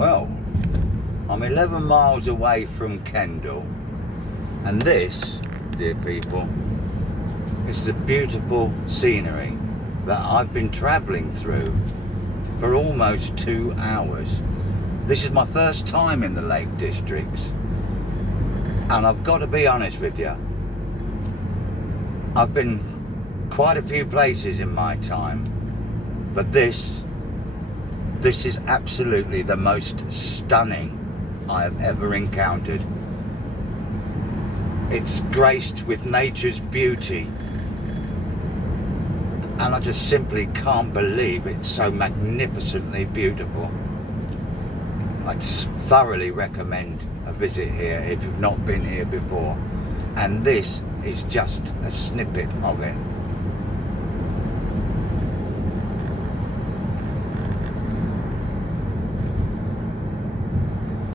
Well, I'm 11 miles away from Kendell, and this, dear people, is the beautiful scenery that I've been travelling through for almost 2 hours. This is my first time in the Lake Districts, and I've got to be honest with you, I've been quite a few places in my time, but this is absolutely the most stunning I have ever encountered. It's graced with nature's beauty, and I just simply can't believe it's so magnificently beautiful. I'd thoroughly recommend a visit here if you've not been here before, and this is just a snippet of it.